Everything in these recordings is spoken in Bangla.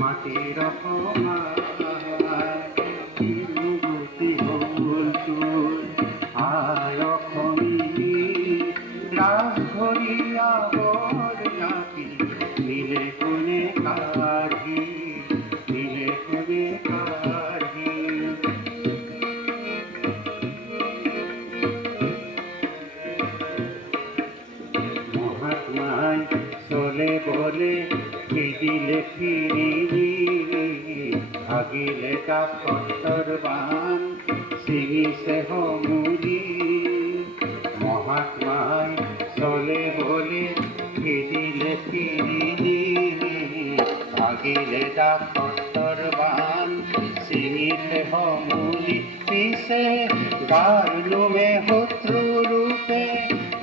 মাটির তিরুগতি হল তুই আয় খনি রাস ধরিয়া বর নাকি মিলে কোনে কাঢ়ি মিলে কোনে কাঢ়ি মহাত্মায় চলে বলে দিলে ফিরিবি ভাগিলে কাপড় বান সিঙিছে হমুরি মহাত্মায় চলে বলে দিলে ফিরিবি ভাগিলে কাপড় বান সিঙিছে হমুরি পিছে গারলুমে শত্রু রূপে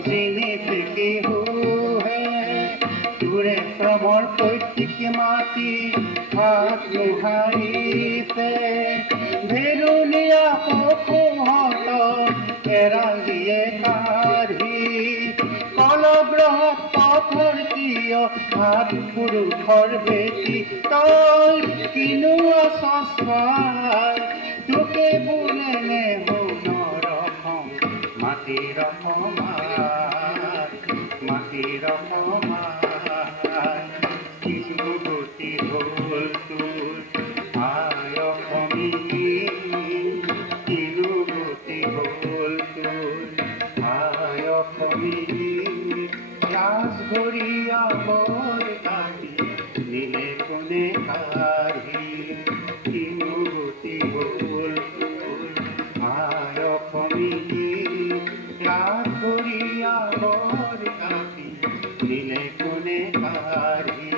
জিনিতে কেহু দূরে ভ্রমর পৈতৃক মাটি হাত লোহাইতে ভেরুলিয়া পশুহত এৰাল দিয়ে কাঢ়ি কলগ্ৰহ পথৰ কিয় হাত পুৰুষৰ ভেটি তই কিনো আছাই তোকে বোলে নে সোণৰ মাটিৰ তিরুগতি হল তুই আয় খনি তিরুগতি হল তুই আয় খনি রাস ধরিয়া বর নাকি মিলে কোনে কাঢ়ি তিরুগতি হল তুই আয় খনি রাস ধরিয়া বর নাকি মিলে কোনে কাঢ়ি